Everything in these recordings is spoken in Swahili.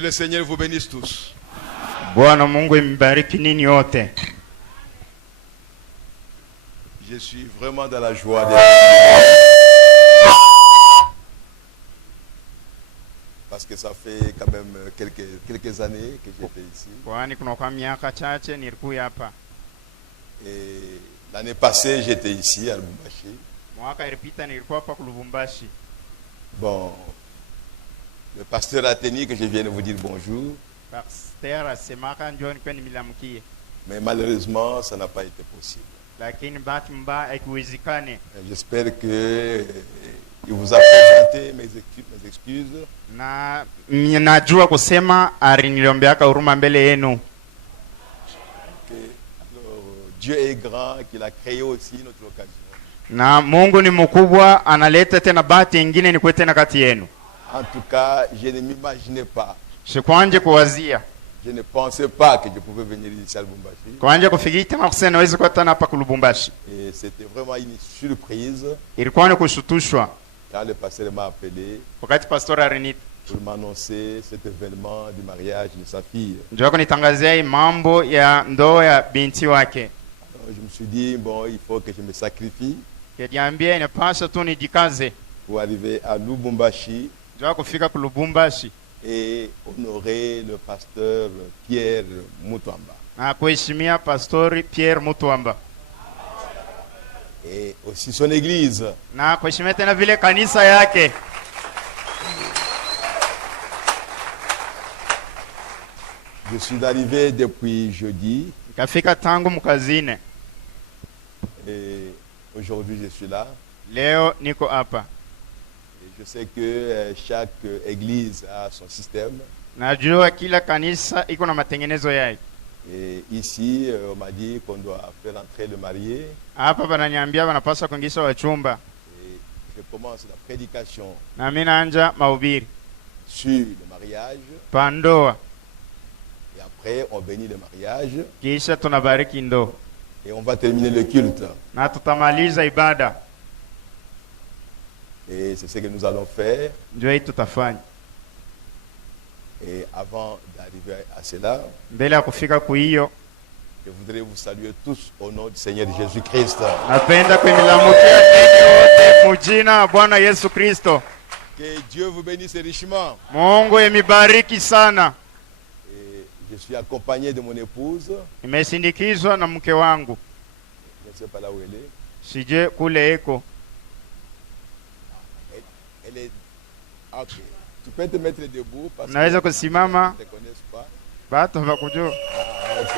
le Seigneur vous bénisse tous. Bwana Mungu imbariki ninyi wote. Je suis vraiment dans la joie de parce que ça fait quand même quelques années que j'étais ici. Kwani kuna kwa miaka chache nilikuwa hapa. Et l'année passée, j'étais ici à Lubumbashi. Mwaka ilipita nilikuwa hapa ku Lubumbashi. Bon, le pasteur a tenu que je vienne vous dire bonjour. Pasteur asemaka njoo nikweni milamkie. Mais malheureusement, ça n'a pas été possible. Lakini bahati mbaya haikuwezekane. J'espère que il vous a présenté mes excuses. Na ninajua kusema alinilombeaka huruma mbele yenu. Dieu est grand, qu'il a créé aussi notre occasion. Na Mungu ni mkubwa, analeta tena bahati nyingine ni kuwe tena kati yenu. En tout cas, je ne m'imaginais pas. Sikwanje kuwazia. Je ne pensais pas que je pouvais venir ici à Lubumbashi. Kwanje kufikiri tena kusema naweza kuwa tena hapa ku Lubumbashi. Et c'était vraiment une surprise. Ilikuwa ni kushutushwa. Quand le pasteur m'a appelé Wakati pastor alinita pour m'annoncer cet événement du mariage de sa fille. njoo kunitangazia mambo ya ndoa ya binti wake. Alors, je me suis dit, bon, il faut que je me sacrifie Kediambia inapaswa tu nijikaze. pour arriver à Lubumbashi Njoo kufika ku Lubumbashi et honorer le pasteur Pierre Mutwamba. na kuheshimia pastori Pierre Mutwamba. Et aussi son église. Na kuheshimia tena vile kanisa yake. Je suis arrivé depuis jeudi. Nikafika tangu mkazine. Et aujourd'hui je suis là. Leo niko hapa. Et je sais que chaque église a son système. Najua kila kanisa iko na matengenezo yake. Et ici, on m'a dit qu'on doit faire entrer le marié. Hapa bananiambia wanapaswa kuingisha wachumba. Et je commence la prédication Na mimi naanza mahubiri sur le mariage. pandoa. Et après, on bénit le mariage. Kisha tunabariki ndoa. Et on va terminer le culte. Na tutamaliza ibada. Et c'est ce que nous allons faire. Ndio hii tutafanya. Et avant d'arriver à cela, Mbele ya kufika kuhiyo, je voudrais vous saluer tous au nom du Seigneur Jésus-Christ. napenda kuimilamukia ninyi wote mjina Bwana Yesu Kristo. Que Dieu vous bénisse richement. Mungu emibariki sana. Et je suis accompagné de mon épouse. Nimesindikizwa na mke wangu. Je ne sais pas là où elle est. Sije kule eko. Elle est... Ok. Tu peux te mettre debout parce Naweza que kusimama. je ne te connais pas. Batu bakujua. Ah, ok.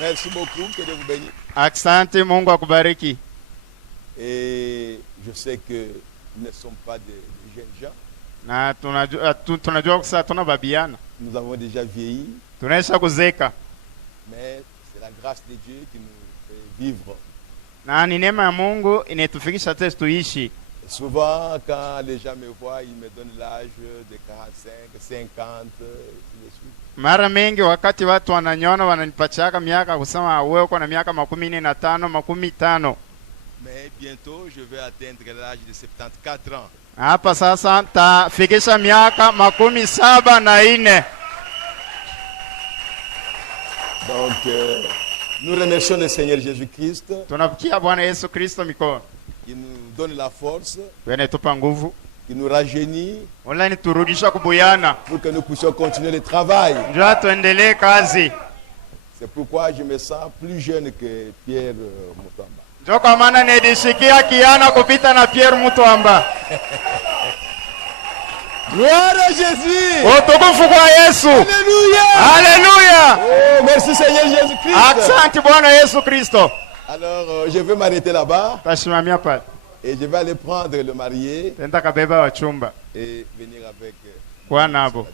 Merci beaucoup. Que Dieu vous bénisse. Asante, Mungu akubariki. Et je sais que nous ne sommes pas des jeunes gens. Na tunajua kusa tunababiana. Nous avons déjà vieilli. Tunaisha kuzeka. Mais c'est la grâce de Dieu qui nous fait vivre. Na ni neema ya Mungu inetufikisha tesi tuishi. Et souvent, quand les gens me voient, ils me donnent l'âge de 45, 50, et de suite. Mara mengi wakati watu wananyona wananipachaka miaka kusema wewe uko na miaka 15, 15. Mais bientôt, je vais atteindre l'âge de 74 ans. Hapa sasa tafikisha miaka 74. Donc, nous remercions le Seigneur Jésus-Christ Tunafikia Bwana Yesu Kristo mikono. qui nous donne la force, Tupa nguvu. qui nous rajeunit Wala ni turudisha kubuyana. pour que nous puissions continuer le travail. Njoo tuendelee kazi. C'est pourquoi je me sens plus jeune que Pierre Mutwamba. Njoo kwa maana nidishikia kiana kupita na Pierre Mutwamba. Gloire à Jésus! Utukufu kwa Yesu. Alléluia! Haleluya! Oh, merci Seigneur Jésus-Christ! Asante Bwana Yesu Kristo. Alors, je vais m'arrêter là-bas Tashimamia pale. et je vais aller prendre le marié Tenda kabeba wachumba. et venir avec Kwa nabo.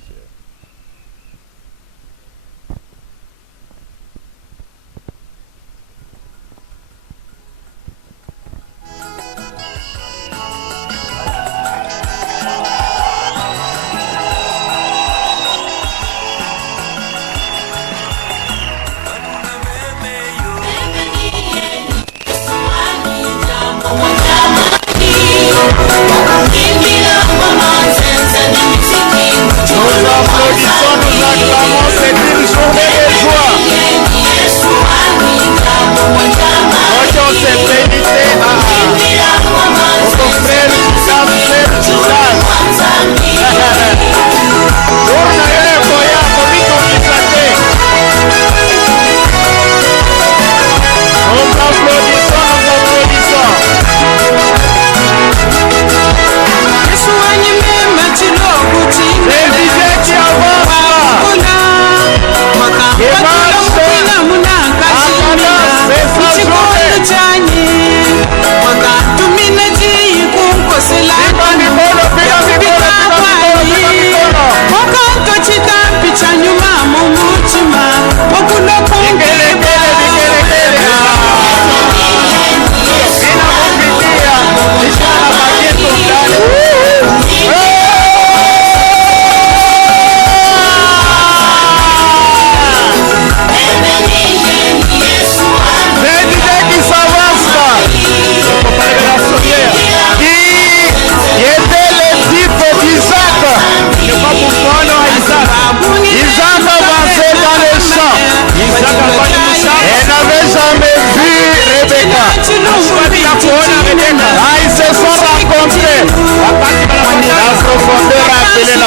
Jamani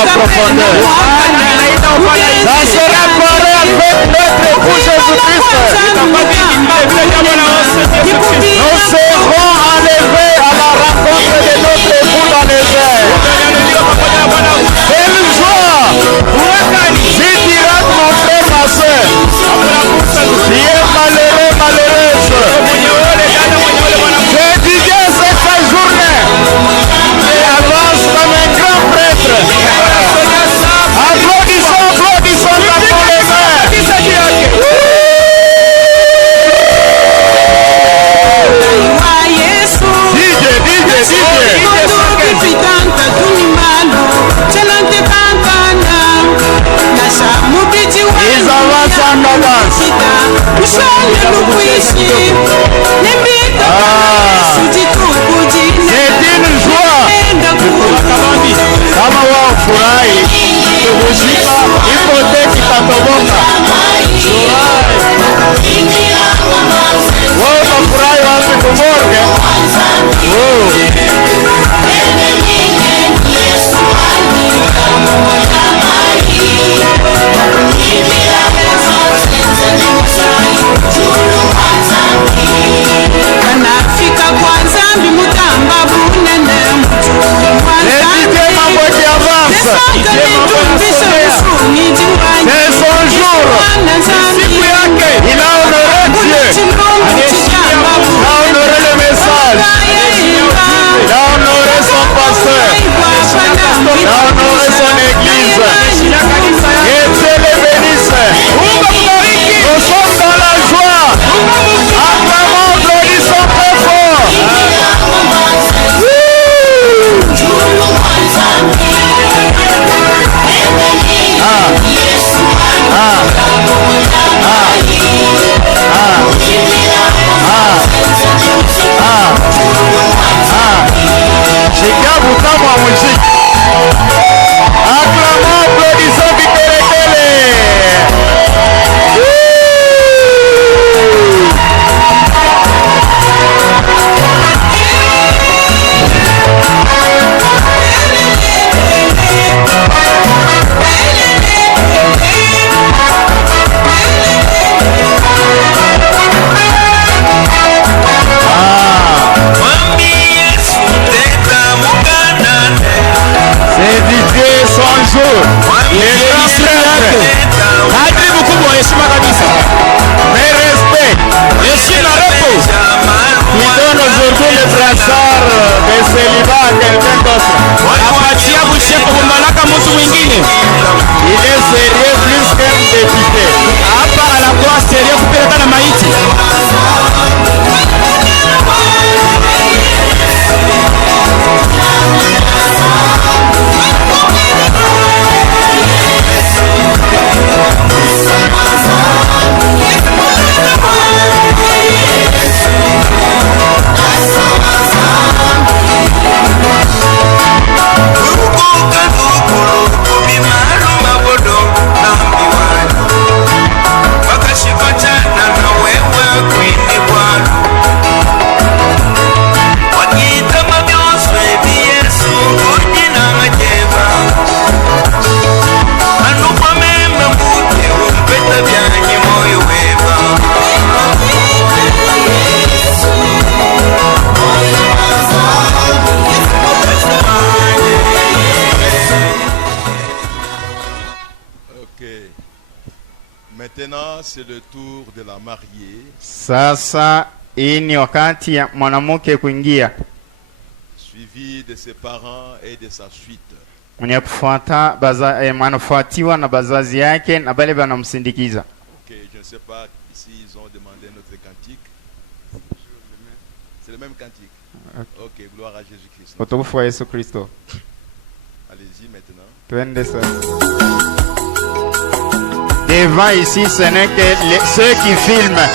en profondeur. Ça sera paré avec notre époux Jésus-Christ. Nous serons enlevés à la rencontre de notre époux dans les airs. Quelle joie! Si tu rates mon frère, ma soeur, tu es malheureux, malheureuse. Je dis bien cette journée et avance comme un grand prêtre. Applaudissons, applaudissons la pour les mains. Ils avancent en avance. C'est une joie. Kama wao furahi kuzima ipoteki tatoboka. Wao furahi wapi kumorge. Kanafika kwanza mbimutamba bunene c'est son jour. Il a honoré Dieu. Il a honoré le message. Il a honoré son pasteur. Il a honoré son église. Et Dieu les bénisse. Nous sommes dans la joie. Acclamons, applaudissons très fort. Chicago, come on, musique. Acclamons, applaudissons, Bikelekele. C'est Didier son jour. Les grands frères. Mais respect. Il donne aujourd'hui le brassard de célibat à quelqu'un d'autre. Il est sérieux plus qu'un député. Maintenant, c'est le tour de la mariée. Sasa hii ni wakati ya mwanamke kuingia, Suivi de ses parents et de sa suite. mwenye kufuata anafuatiwa na bazazi yake na bale banamsindikiza. Ok, je ne sais pas si ils ont demandé notre cantique. C'est le même cantique. Ok, gloire à Jésus-Christ. Utukufu wa Yesu Kristo. Allez-y maintenant. Twende sasa. Devant ici, ce n'est que ceux qui filment.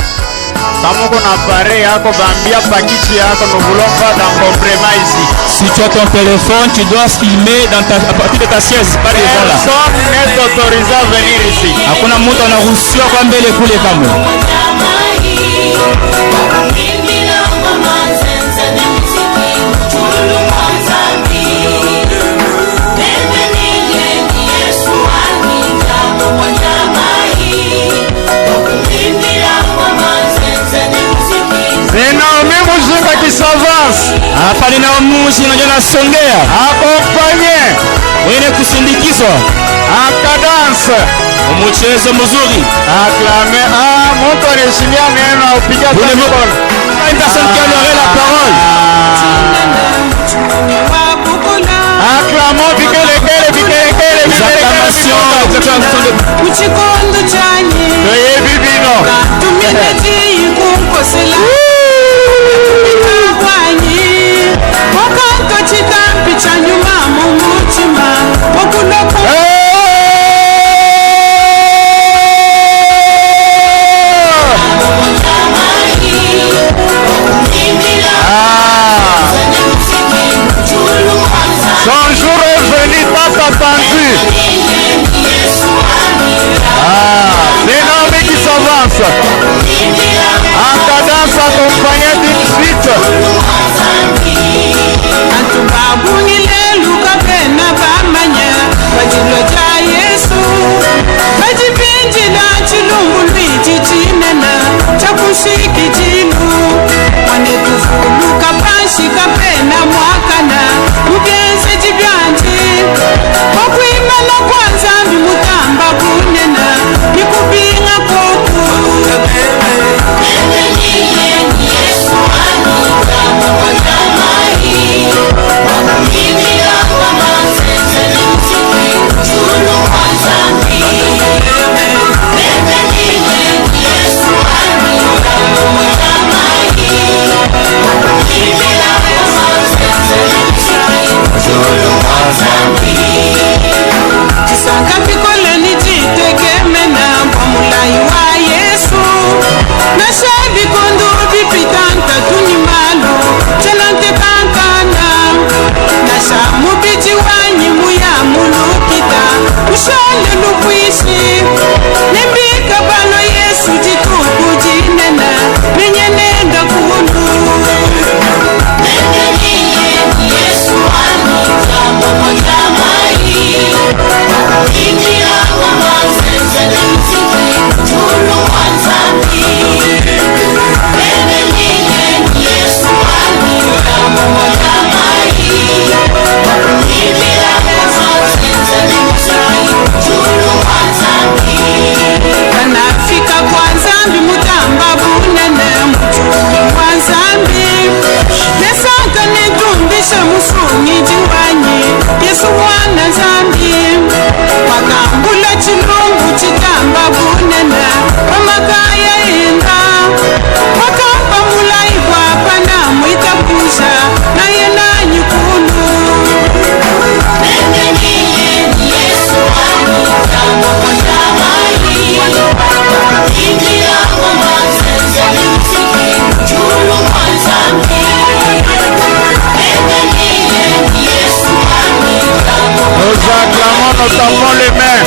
Kama uko na appareil yako, bambia pakichi yako, nous voulons pas d'encombrement ici. Si tu as ton téléphone, tu dois filmer à partir de ta chaise, pas devant là. Personne n'est autorisé à venir ici. Hakuna mtu anaruhusiwa kwa mbele kule kamwe. mujina ndio nasongea. Accompagné. Mwenye kusindikizwa. En cadence. Mchezo mzuri. Acclamé. Mtu anaheshimia neno upiga mkono. Une personne qui honorait la parole. Acclamons bikelekele. Les acclamations. Soyez bibino. Son jour est venu tant attendu. C'est l'homme qui s'avance en cadence accompagnée d'une suite. Nous tapons les mains.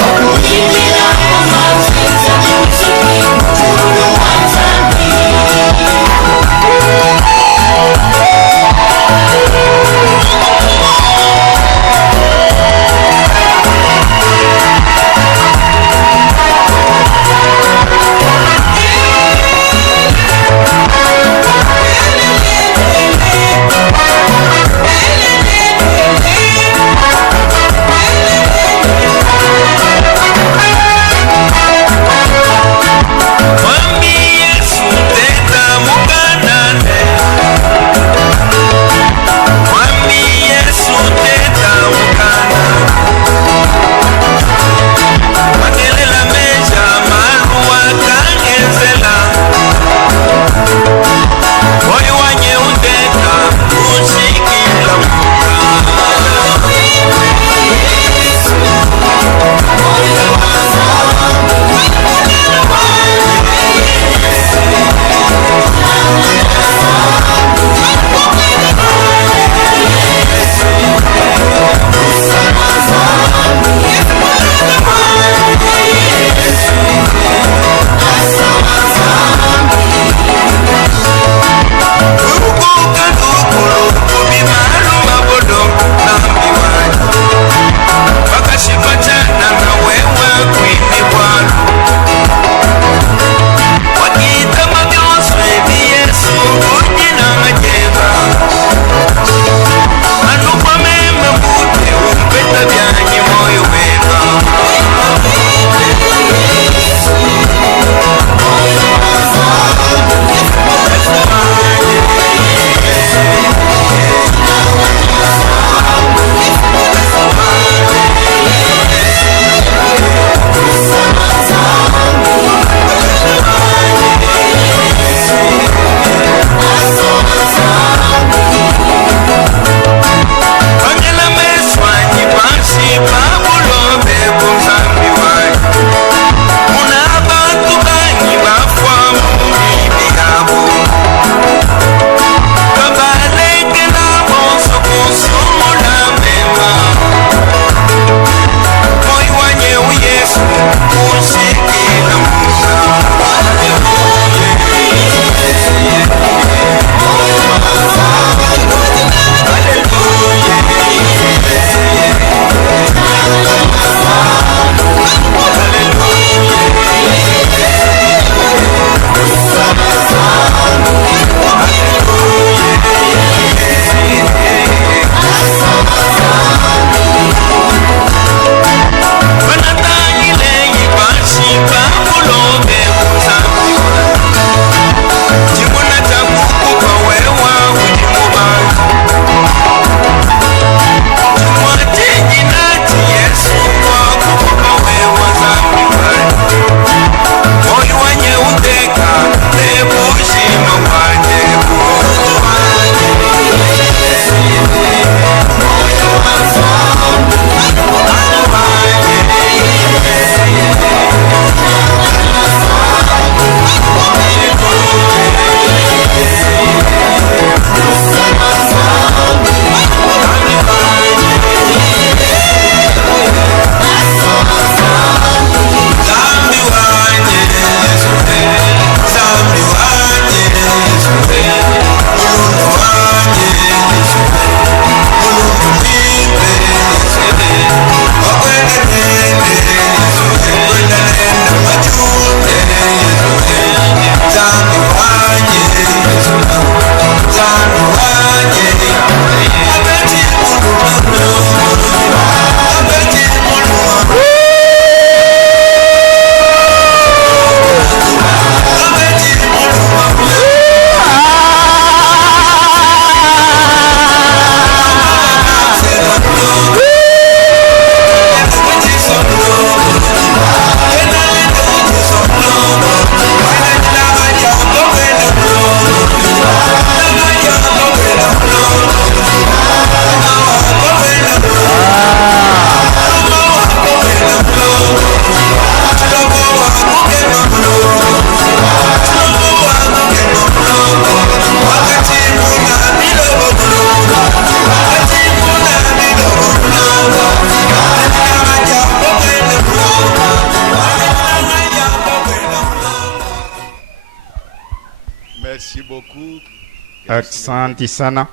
Asante sana.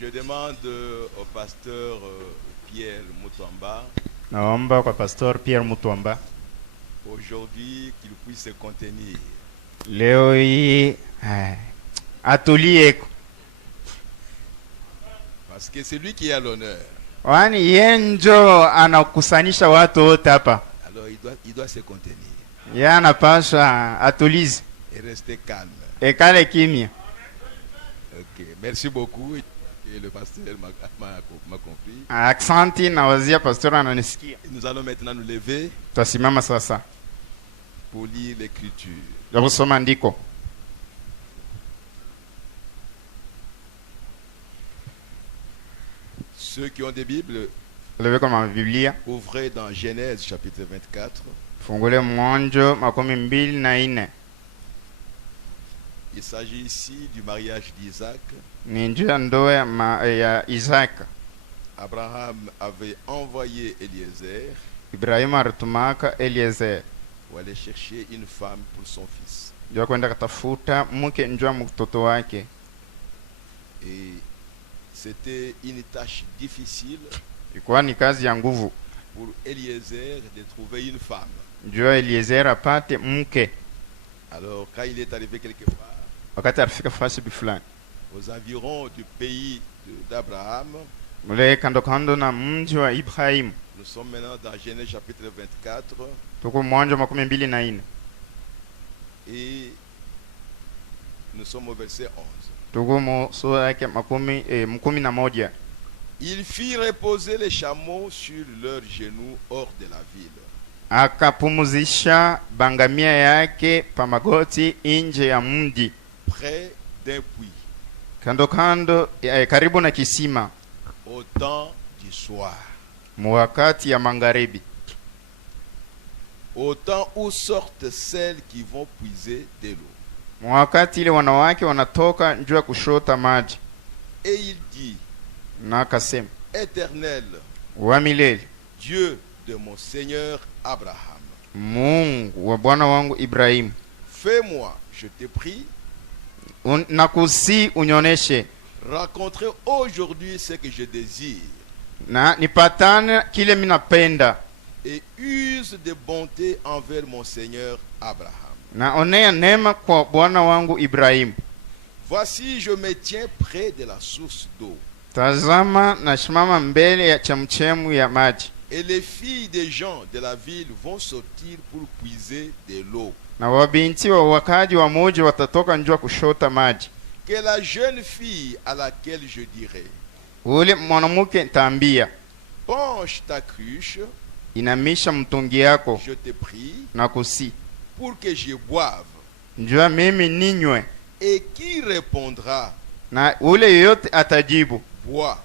Je demande au pasteur Pierre Mutwamba Naomba kwa Pastor Pierre Mutwamba aujourd'hui qu'il puisse se contenir. leo hii atulie, Parce que c'est lui qui a l'honneur. wani yenjo anakusanisha watu wote hapa. Alors il doit se contenir Yeye anapaswa atulize, et rester calme. ekale kimya. Ok, merci beaucoup. Et le pasteur m'a compris. Asante na wazia pastor ananisikia. Nous allons maintenant nous lever Tutasimama sasa pour lire l'écriture. ya kusoma andiko. Ceux qui ont des Bibles, Leve kama Biblia, ouvrez dans Genèse chapitre 24. fungule Mwanzo 24. Il s'agit ici du mariage d'Isaac. Ni njia ya ndoa ya Isaka. Abraham avait envoyé Eliezer Ibrahimu alitumaka Eliezer pour aller chercher une femme pour son fils. ndio kwenda katafuta mke njua mtoto wake. Et c'était une tâche difficile Ilikuwa ni kazi ya nguvu pour Eliezer de trouver une femme. njua Eliezer apate mke. Alors quand il est arrivé quelque part Wakati alifika fasi fulani aux environs du pays d'Abraham, mule kando kando na mji wa Ibrahim. nous sommes maintenant dans Genèse chapitre 24 Tuko Mwanzo 24 et nous sommes au verset 11. tuko mu sura yake 11. Il fit reposer les chameaux sur leurs genoux hors de la ville. Akapumuzisha bangamia yake pa magoti nje ya mji, Près d'un puits, kando kando karibu na kisima, au temps du soir, mu wakati ya magharibi, au temps où sortent celles qui vont puiser de l'eau. mu wakati ile wanawake wanatoka njua kushota maji. Et il dit, Na akasema, Éternel, wa milele, Dieu de mon Seigneur Abraham, Mungu wa bwana wangu Ibrahimu, fais-moi, je te prie, nakusi unyoneshe rencontrer aujourd'hui ce que je désire na nipatane kile minapenda, et use de bonté envers mon Seigneur Abraham. na onea neema kwa bwana wangu Ibrahimu. Voici, je me tiens près de la source d'eau. Tazama nashimama mbele ya chemchemu ya maji, Et les filles des gens de la ville vont sortir pour puiser de l'eau. na wabinti wa wakaji wa muji watatoka njua kushota maji. Que la jeune fille à laquelle je dirai, Ule mwanamke ntaambia, penche ta cruche, inamisha mtungi yako je te prie, na kusi pour que je boive. njua mimi ninywe. Et qui répondra, Na ule yoyote atajibu, bois,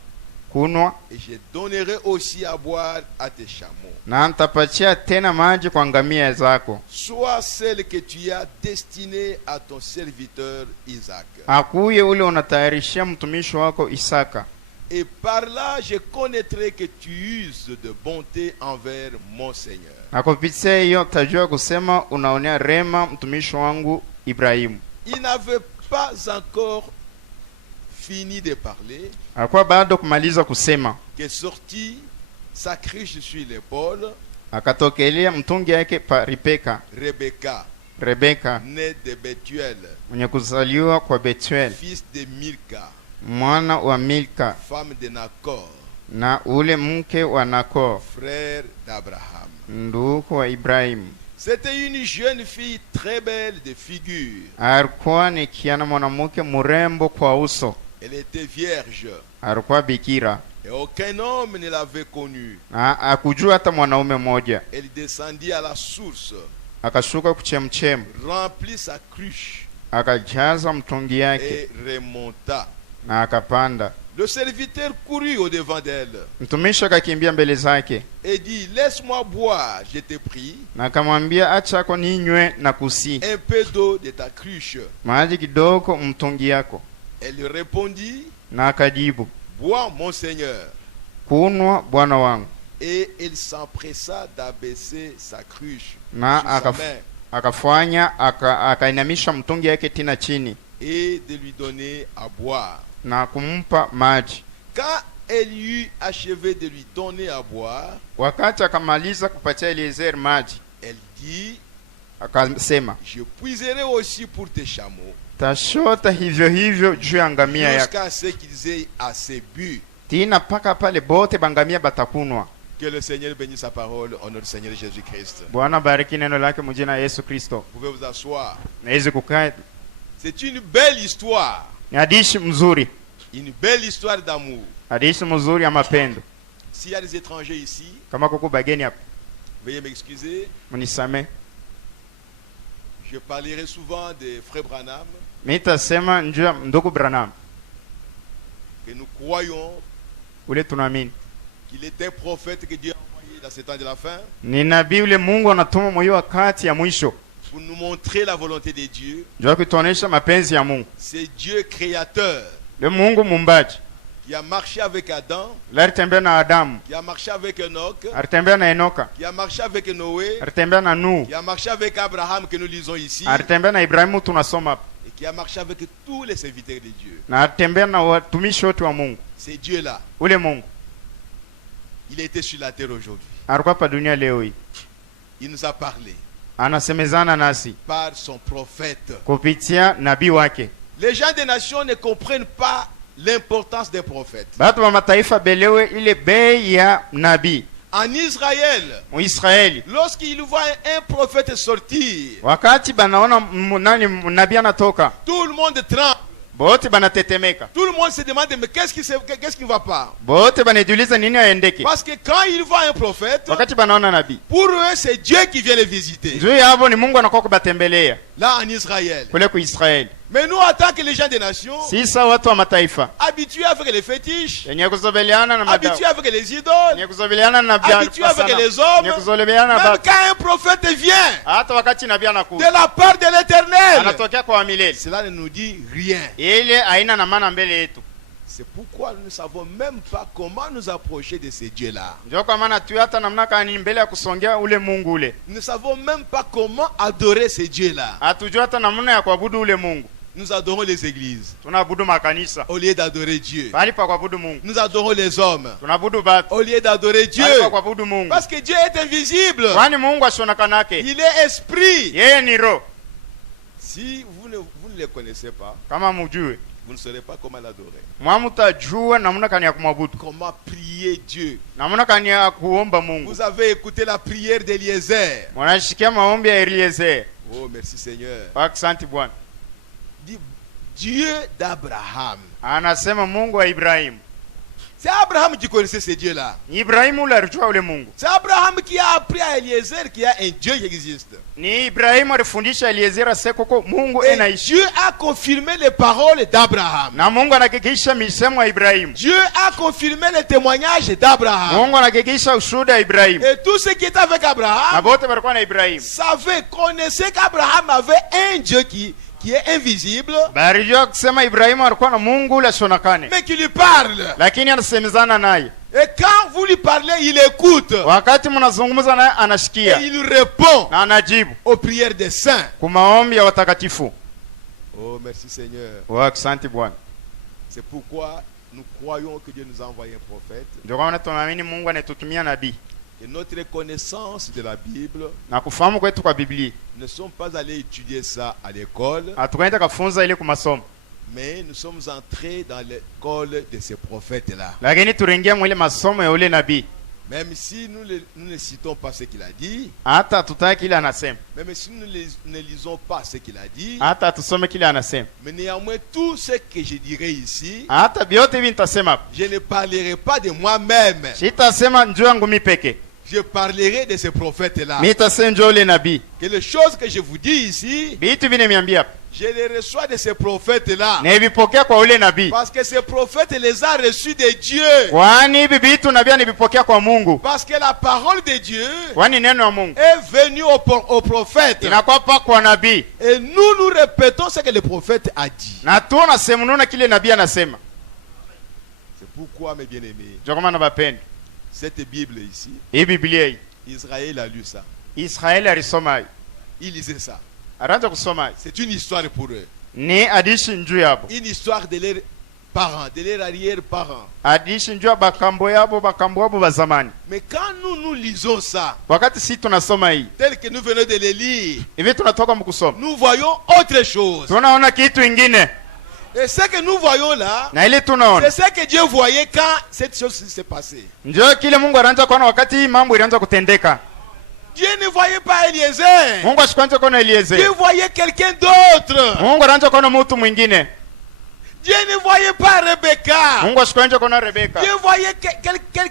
kunwa, et je donnerai aussi à boire à tes chameaux. na ntapatia tena maji kwa ngamia zako. Soit celle que tu as destinée à ton serviteur Isaac. Akuye ule unatayarishia mtumishi wako Isaka, Et par là, je connaîtrai que tu uses de bonté envers mon Seigneur. na kupitia hiyo tajua kusema unaonea rema mtumishi wangu Ibrahimu. Il n'avait pas encore fini de parler Alikuwa bado kumaliza kusema, que sortit sa cruche sur l'épaule, akatokelea mtungi yake pa Rebeka, née de Bethuel, mwenye kuzaliwa kwa Betuel, fils de Milka, mwana wa Milka, femme de Nacor, na ule mke wa Nakor, frère d'Abraham. ndugu wa Ibrahimu. C'était une jeune fille très belle de figure. Alikuwa ni kiana mwanamke murembo kwa uso, Elle était vierge alikuwa bikira, et aucun homme ne l'avait connue. na akujua hata mwanaume mmoja. Elle descendit à la source, Akashuka kuchemchemu, remplit sa cruche akajaza mtungi yake et remonta. na akapanda. Le serviteur courut au devant d'elle Mtumishi akakimbia mbele zake et dit, laisse-moi boire, je te prie, na akamwambia, acha ako ninywe na kusi un peu d'eau de ta cruche. maji kidogo mtungi yako. Elle répondit, Na akajibu, bois mon Seigneur. kunwa bwana wangu. Et il s'empressa d'abaisser sa cruche Na sur sa main. akafanya akainamisha mtungi yake tena chini, et de lui donner à boire. na kumpa maji. Quand elle eut achevé de lui donner à boire, Wakati akamaliza kupatia Eliezer maji, elle dit, akasema, je puiserai aussi pour tes chameaux, tashota hivyo hivyo juu ya ngamia yake, jusqu'à ce qu'ils aient assez bu. tina paka pale bote bangamia batakunwa. Que le Seigneur bénisse sa parole au nom du Seigneur Jésus-Christ. Bwana bariki neno lake mjina Yesu Kristo. Vous pouvez vous asseoir. Naweza kukaa. C'est une belle histoire. Ni hadithi mzuri. Une belle histoire d'amour. Hadithi mzuri ya mapendo. S'il y a des étrangers ici, Kama kuko bageni hapa, veuillez m'excuser. mnisame. Je parlerai souvent de Frère Branham, Nitasema njoo ya ndugu Branham. que nous croyons Ule tunaamini qu'il était prophète que Dieu a envoyé dans ce temps de la fin ni nabii ule Mungu anatuma moyo wakati ya mwisho, pour nous montrer la volonté de Dieu. njoo kutuonesha mapenzi ya Mungu. C'est Dieu créateur Le Mungu muumbaji qui a marché avec Adam, alitembea na Adamu, qui a marché avec Enoch, alitembea na Enoka, qui a marché avec Noé, alitembea na Nuhu, qui a marché avec Abraham que nous lisons ici, alitembea na Ibrahimu tunasoma hapa, et qui a marché avec tous les serviteurs de Dieu. na alitembea na watumishi wote wa Mungu. C'est Dieu-là. Ule Mungu Il était sur la terre aujourd'hui. alikuwa hapa dunia leo hii, Il nous a parlé anasemezana nasi par son prophète. kupitia nabii wake. Les gens des nations ne comprennent pas l'importance des prophètes. Batu wa mataifa belewe ile bei ya nabii. En Israël, Muisraeli lorsqu'ils voient un prophète sortir, wakati banaona nani nabii anatoka, tout le monde tremble. bote banatetemeka, Tout le monde se demande, mais qu'est-ce qui ne va pas? bote banajiuliza nini aendeke. Parce que quand ils voient un prophète, Wakati banaona nabii, pour eux, c'est Dieu qui vient les visiter. juu yavo ni Mungu anakuwa kubatembelea Là, en Israël. kule ku Israeli. Mais nous, en tant que les gens des nations, Sisa watu wa mataifa habitués avec les fétiches, yenye kuzobeleana na madao, habitués avec les idoles, yenye kuzobeleana na habitués avec les hommes, yenye kuzobeleana na même batu. quand un prophète vient Hata wakati nabii de anakuja la part de l'Éternel, anatokea kwa milele, cela ne nous dit rien. ile haina na maana mbele yetu. C'est pourquoi nous ne savons même pas comment nous approcher de ces dieux-là. Ndio kwa maana tu hata namna kani mbele ya kusongea ule Mungu ule, Nous ne savons même pas comment adorer ces dieux-là. hatujua hata namna ya kuabudu ule Mungu. Nous adorons les églises Tunaabudu makanisa au lieu d'adorer Dieu. bali pa kuabudu Mungu, Nous adorons les hommes tunaabudu batu au lieu d'adorer bali pa Dieu. kuabudu Mungu, Parce que Dieu est invisible. kwani Mungu asionekanake, Il est esprit. yeye ni roho. Si vous ne le connaissez pas, Kama mujue vous ne saurez pas comment l'adorer. mwamutajua namna kani ya kumwabudu, Comment prier Dieu. namna kani ya kuomba Mungu. Vous avez écouté la prière d'Eliezer. Mwanashikia maombi ya Eliezer. Oh, merci Seigneur. Asante Bwana. Dit Dieu d'Abraham. Anasema Mungu wa Ibrahimu. C'est Abraham qui connaissait ce Dieu-là. Ni Ibrahimu ule alijua ule Mungu. C'est Abraham qui a appris à Eliezer qu'il y a un Dieu qui existe. Ni Ibrahimu alifundisha Eliezer asekoko Mungu Et anaishi. Dieu a confirmé les paroles d'Abraham. Na Mungu anahakikisha misemo ya Ibrahimu. Dieu a confirmé les témoignages d'Abraham. Mungu anahakikisha ushuhuda wa Ibrahimu. Et tous ceux qui étaient avec Na Abraham bote walikuwa na Ibrahimu. savaient, connaissaient qu'Abraham avait un Dieu qui est invisible, Barijua kusema Ibrahimu alikuwa na Mungu ule asionekane, mais qui lui parle. lakini anasemezana naye. Et quand vous lui parlez, il écoute. Wakati mnazungumza naye Et anashikia il répond na anajibu aux prières des saints. kwa maombi ya watakatifu. Oh, merci Seigneur. Asante Bwana. C'est pourquoi nous croyons que Dieu nous a envoyé un prophète. Ndio kwa maana tunaamini Mungu anatutumia nabii, Et notre connaissance de la Bible, na kufahamu kwetu kwa Biblia nous ne sommes pas allés étudier ça à l'école, hatukaenda kafunza ile kumasomo, mais nous sommes entrés dans l'école de ces prophètes-là. lakini turingia mwile masomo ya ule nabii. Même si nous ne citons pas ce qu'il a dit, Hata hatutaki kile anasema, même si nous ne lisons pas ce qu'il a dit, hata hatusome kile anasema, mais néanmoins tout ce que je dirai ici, hata vyote hivi nitasema hapa. je ne parlerai pas de moi-même. Sitasema njoo yangu mimi peke, Je parlerai de ces prophètes-là. mimi nitasema njoo ule nabii. Que les choses que je vous dis ici, Vitu vile nimeambia hapa je les reçois de ces prophètes-là. na vipokea kwa ule nabii, Parce que ces prophètes les a reçus de Dieu. kwani hivi vitu nabia nivipokea kwa Mungu, Parce que la parole de Dieu kwani neno ya Mungu est venue au prophète. inakuwa pa kwa nabii, Et nous répétons ce que le prophète a dit. na tunasemununa kile nabii anasema. C'est pourquoi, mes bien-aimés, Ndio kwa maana bapenda cette Bible ici, hii Biblia hii, Israël a lu ça. Israeli alisoma hii, Il lisait ça. araanza kusoma hii, C'est une histoire pour eux. ni hadithi njuu yabo, une histoire de leurs parents, de leurs arrière-parents. hadithi njuu ya bakambo yabo ba zamani. Mais quand nous lisons ça, Wakati si tunasoma hii tel que nous venons de le lire, hivi, tunatoka mkusoma, nous voyons autre chose. tunaona kitu ingine, Et ce que nous voyons là, na ile tunaona c'est ce que Dieu voyait quand cette chose s'est passée. njoo kile Mungu anaanza kuona wakati hii mambo ilianza kutendeka. Dieu ne voyait pas Eliezer. Mungu ashikwanza kuona Eliezer, Dieu voyait quelqu'un d'autre. Mungu anaanza kuona mtu mwingine. Dieu ne voyait pas Rebecca. Mungu ashikwanza kuona Rebeka, Dieu voyait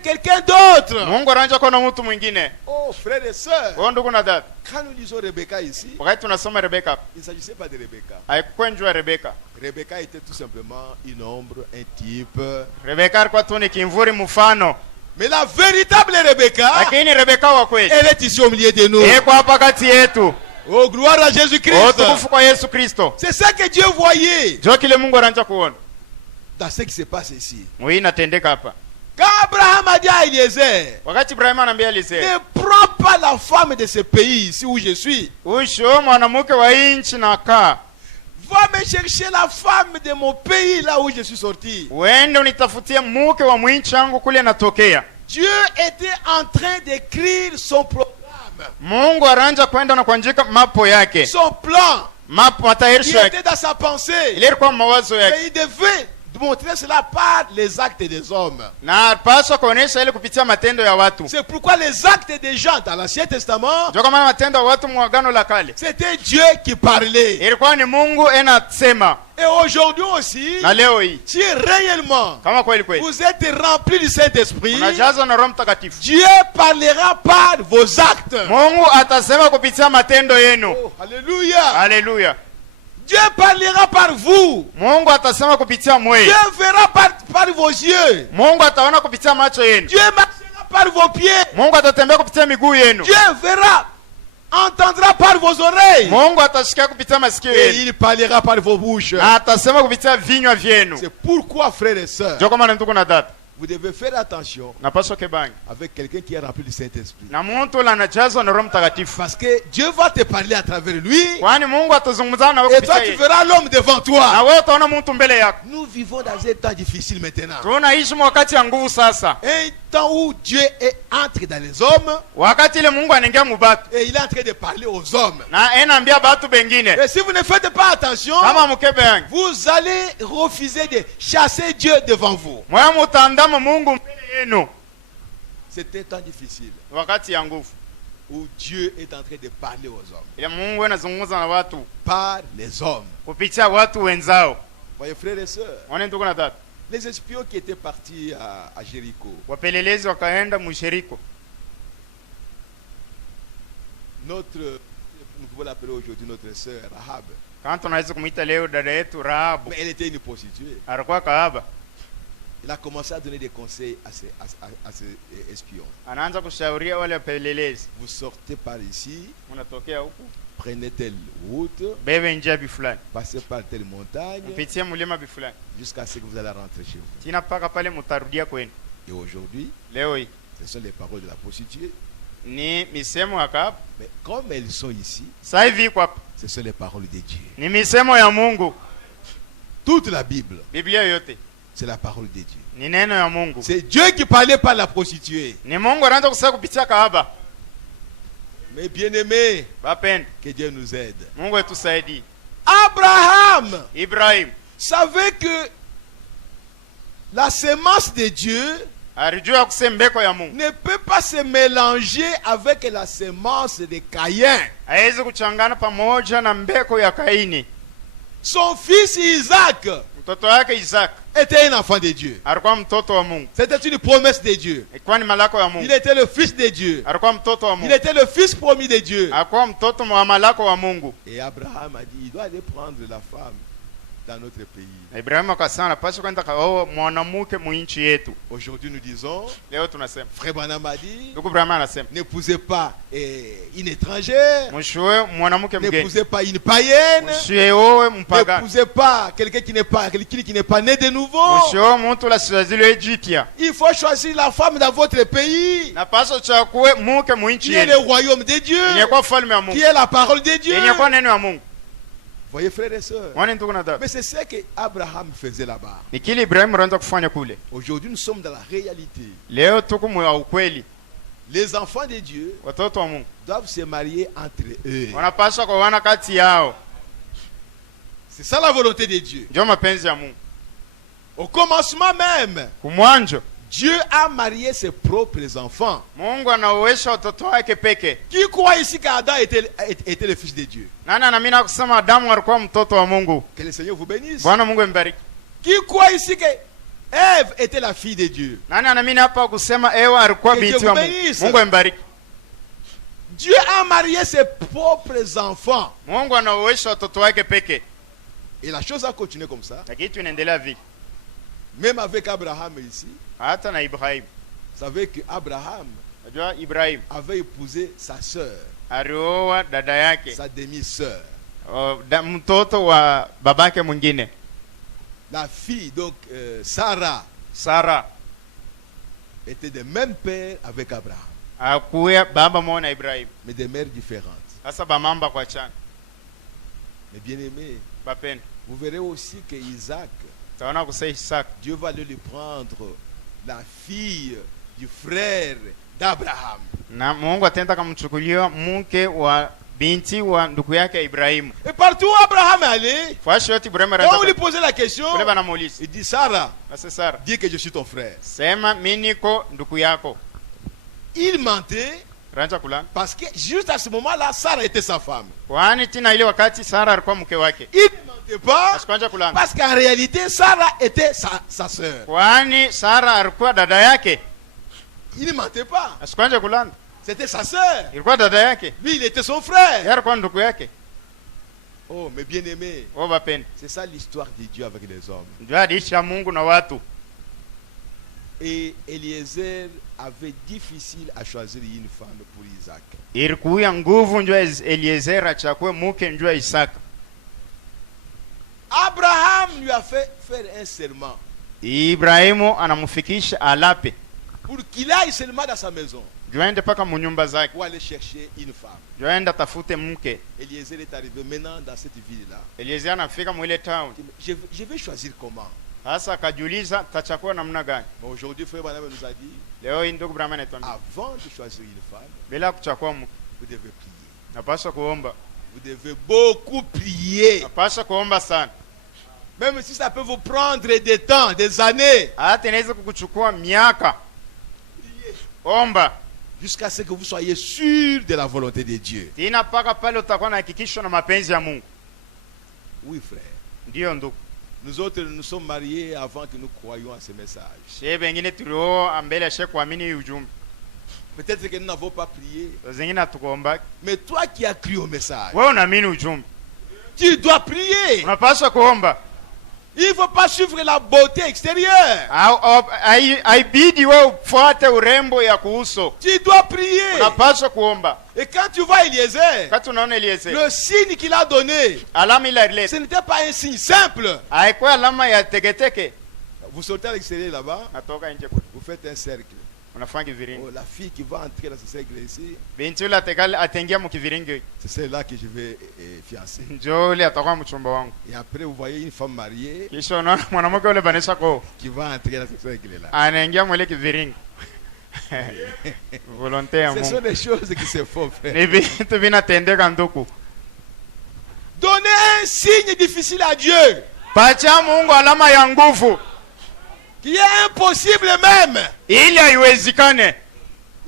quelqu'un d'autre. Mungu anaanza kuona mtu mwingine. Oh, frères et sœurs, Wao ndugu na dada, quand nous lisons Rebecca ici, wakati tunasoma Rebeka, il ne s'agissait pas de Rebecca. haikuwa njoo ya Rebeka. Rebecca était tout simplement une ombre, un type. Rebeka alikuwa tu ni kimvuri, mfano, Mais la véritable Rebecca, lakini Rebeka wa kweli elle est ici au milieu de nous. yuko hapa kati yetu. Oh, gloire à Jésus-Christ. Utukufu kwa Yesu Kristo. C'est ça que Dieu voyait Njoo kile Mungu anaanza kuona. dans ce qui se passe ici. Hii inatendeka hapa. Quand Abraham a dit à Eliezer, Wakati Ibrahim anambia Eliezer, ne prends pas la femme de ce pays ici où je suis. usho mwanamke wa inchi na kaa, Va me chercher la femme de mon pays là où je suis sorti. uende unitafutie mke wa mwinchi yangu kule natokea. Dieu était en train d'écrire son programme, Mungu anaanza kwenda na kuandika mapo yake, son plan. mapo Il matayarisho yake, était dans sa pensée. ile ilikuwa mawazo yake, Mais il devait montrer cela par les actes des hommes. na paswa kuonesha ile kupitia matendo ya watu. C'est pourquoi les actes des gens dans l'Ancien Testament, Ndio kama matendo ya watu mwagano la kale c'était Dieu qui parlait. ilikuwa ni Mungu enasema, Et aujourd'hui aussi, na leo hii si réellement kama kweli kweli vous êtes remplis du Saint-Esprit, unajazwa na Roho Mtakatifu, Dieu parlera par vos actes. Mungu atasema kupitia matendo yenu. Oh, alléluia. Haleluya. Dieu parlera par vous. Mungu atasema kupitia mwe, Dieu verra par vos yeux. Mungu ataona kupitia macho yenu, Dieu marchera par vos pieds. Mungu atatembea kupitia miguu yenu, Dieu verra, entendra par vos oreilles. Mungu atasikia kupitia masikio Et yenu, il parlera par vos bouches. na atasema kupitia vinywa vyenu. C'est pourquoi, frères et sœurs, Ndio kama ndugu na dada, vous devez faire attention napaswa kebangi avec quelqu'un qui est rempli du Saint-Esprit. na mtu la anajazwa na Roho Mtakatifu, Parce que Dieu va te parler à travers lui. kwani Mungu atazungumza na wewe Et toi, kupitia tu yeye, verras l'homme devant na toi. wewe utaona mtu mbele yako. Nous vivons dans un temps difficile maintenant. Tunaishi wakati ya nguvu sasa, Un temps où Dieu entre dans les hommes wakati ile Mungu anaingia mubatu et il est en train de parler aux hommes. na enaambia batu bengine, Et si vous ne faites pas attention, kama mkebe yangu vous allez refuser de chasser Dieu devant vous. mwa mutandama Mungu mbele yenu. C'est un temps difficile Wakati ya nguvu où Dieu est en train de parler aux hommes. ile Mungu anazungumza na watu Par les hommes. kupitia watu wenzao. Voyez, frères et sœurs, Wane ndugu na dada, les espions qui étaient partis à Jéricho, wapelelezi wakaenda Msheriko. nous pouvons l'appeler aujourd'hui notre sœur Rahab, Kama tunaweza kumuita leo dada yetu Rahabu, mais elle était une prostituée. alikuwa kahaba, Il a commencé à donner des conseils à ces espions. anaanza kushauria wale wapelelezi, Vous sortez par ici, unatokea huku, prenez telle route, bebe njia bifulani, passez par telle montagne, mpitie mlima bifulani, jusqu'à ce que vous allez rentrer chez vous. tina paka pale mutarudia kwenu. Et aujourd'hui, Leo hii ce sont les paroles de la prostituée. ni misemo ya kahaba, Mais comme elles sont ici, sasa hivi iko hapa ce sont les paroles de Dieu. ni misemo ya Mungu. Toute la Bible, Biblia yote c'est la parole de Dieu. ni neno ya Mungu. C'est Dieu qui parlait par la prostituée. Ni Mungu anaanza kusema kupitia kahaba. Mais bien-aimés, Bapenda, que Dieu nous aide. Mungu atusaidie. Abraham Ibrahim savait que la semence de Dieu alijua kusema mbeko ya Mungu ne peut pas se mélanger avec la semence de Caïn. haiwezi kuchangana pamoja na mbeko ya Kaini. Son fils Isaac Mtoto wake Isaac était un enfant de Dieu. alikuwa mtoto wa Mungu, C'était une promesse de Dieu. ilikuwa ni malako ya Il Mungu, était le fils de Dieu. alikuwa mtoto wa Il Mungu, était le fils promis de Dieu. alikuwa mtoto wa malako wa Mungu. Et Abraham a dit, il doit aller prendre la femme dans notre pays. Na Ibrahimu akasema napaswa kwenda kaoa mwanamke muinchi yetu. Aujourd'hui, nous disons, Leo tunasema, Frère Branham a dit, ndugu Ibrahimu anasema n'épousez pas une étrangère, mshoe mwanamke mgeni, n'épousez pas une païenne, msioe mpagani, n'épousez pas quelqu'un qui n'est pas né de nouveau. msioe mtu la siwaziliwe jipya. Il faut choisir la femme dans votre pays, Napaswa chakue muke muinchi qui est le yetu royaume de Dieu, yenye kwa falme ya qui Mungu, est la parole de Dieu. yenye kwa neno ya Mungu. Voyez, frères et sœurs. Mwani ndugu na dada, Mais c'est ce qu'Abraham faisait là-bas. ni kile Ibrahimu alianza kufanya kule. Aujourd'hui, nous sommes dans la réalité. Leo tuko mwa ukweli. Les enfants de Dieu Watoto wa Mungu doivent se marier entre eux. wanapaswa kuoana kati yao. C'est ça la volonté de Dieu. Ndio mapenzi ya Mungu. Au commencement même, Kumwanjo Dieu a marié ses propres enfants. Mungu anaoesha watoto wake peke. Qui croit ici qu'Adam était le fils de Dieu? Nani anaamini kusema Adamu alikuwa mtoto wa Mungu? Que le Seigneur vous bénisse. Bwana Mungu ambariki. Qui croit ici que Ève était la fille de Dieu? Nani anaamini hapa kusema Ewa alikuwa Que binti Dieu wa vous Mungu? bénisse. Mungu ambariki. Dieu a marié ses propres enfants. Mungu anaoesha watoto wake peke. Et la chose a continué comme ça. Na kitu inaendelea vile. Même avec Abraham ici. Hata na Ibrahim. Vous savez qu'Abraham Unajua Ibrahim avait épousé sa sœur, alioa dada yake, sa demi-sœur. mtoto wa babake mwingine. La fille, donc Sarah, Sara était de même père avec Abraham, akuya baba mmoja na Ibrahim. mais de mères différentes. Sasa bamamba kwa chana. Mais bien aimé, Bapeni. vous verrez aussi que Isaac, Taona kusa Isaac. Dieu va lui prendre la fille du frère d'Abraham. Na Mungu atenda kumchukulia mke wa binti wa ndugu yake Ibrahimu. Et partout où Abraham est allé, Fashi yote Ibrahimu quand on lui anaenda. posait la question, Kule banamuuliza. il dit Sarah, Sasa Sara, dis que je suis ton frère. sema mimi niko ndugu yako. Il mentait Ranja kulana. parce que juste à ce moment-là, Sarah était sa femme. Kwani tina ile wakati Sara alikuwa mke wake. Il ne mentait pas Asikwanja kulana. parce qu'en réalité, Sarah était sa sœur. Kwani Sara alikuwa dada yake. Il ne mentait pas. Asikwanja kulana. C'était sa sœur. Ilikuwa dada yake. Lui, il était son frère. Yeye alikuwa ndugu yake. Oh, mais bien aimé, Wao bapeni. c'est ça l'histoire de Dieu avec les hommes. Ndio hadithi ya Mungu na watu. Et Eliezer avait difficile à choisir une femme pour Isaac. Ilikuwa nguvu ndio Eliezer achakue mke ndio Isaka. Abraham lui a fait faire un serment Ibrahimu anamfikisha alape. pour qu'il aille seulement dans sa maison Ndio aende paka munyumba zake. pour aller chercher une femme. Ndio aende tafute mke. Eliezer est arrivé maintenant dans cette ville-là. Eliezer anafika mwile town. Je vais choisir comment? Sasa akajiuliza tachakua namna gani? Mais aujourd'hui, frère Branham nous a dit, Leo hii ndugu Brahma anatuambia avant de choisir une femme, bila kuchakua mke vous devez prier. napaswa kuomba. Vous devez beaucoup prier. Napaswa kuomba sana. Même si ça peut vous prendre des temps, des années, Hata inaweza kukuchukua miaka. Omba. jusqu'à ce que vous soyez sûr de la volonté de Dieu. Tina paka pale utakuwa na hakikisho na mapenzi ya Mungu. Oui, frère. Ndio ndugu. Nous autres, nous sommes mariés avant que nous croyions à ce message. Shehe bengine tulioa mbele ya shehe kuamini hii ujumbe. Peut-être que nous n'avons pas prié. Zingine hatukuomba. Mais toi qui as cru au message, Wewe unaamini ujumbe. tu dois prier. Unapaswa kuomba. Il ne faut pas suivre la beauté extérieure. Haibidi wewe ufuate urembo ya kuuso. Tu dois prier. Unapaswa kuomba. Et quand tu vois Eliezer, Wakati unaona Eliezer, le signe qu'il a donné, alama ile ce ilete. n'était pas un signe simple. Haikuwa alama ya teketeke. Vous sortez à l'extérieur là-bas, Natoka nje kule. vous faites un cercle. Unafanya kiviringi. Oh, la fille qui va entrer dans ce cercle ici, Binti yule ataingia mkiviringi. c'est celle-là que je vais fiancer. Njoo yule atakuwa mchumba wangu. Et après, vous voyez une femme mariée Kisha unaona mwanamke yule banisha ko qui va entrer dans ce cercle-là. anaingia mwele kiviringi. Volonté ya Ce sont Mungu. des choses qui se font, frère. Ni vitu vinatendeka nduku. Donnez un signe difficile à Dieu, Pacha Mungu alama ya nguvu qui est impossible même. ili haiwezekane.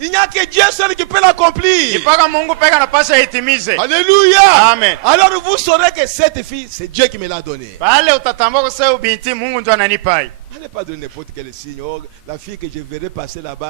Il n'y a que Dieu seul qui peut l'accomplir. Mpaka Mungu peka anapasha itimize. Alléluia. Amen. Alors vous saurez que cette fille, c'est Dieu qui me l'a donnée. Pale utatambua kusema binti Mungu ndo ananipa. Allez pas donner n'importe quel signe. Oh, la fille que je verrai passer là-bas.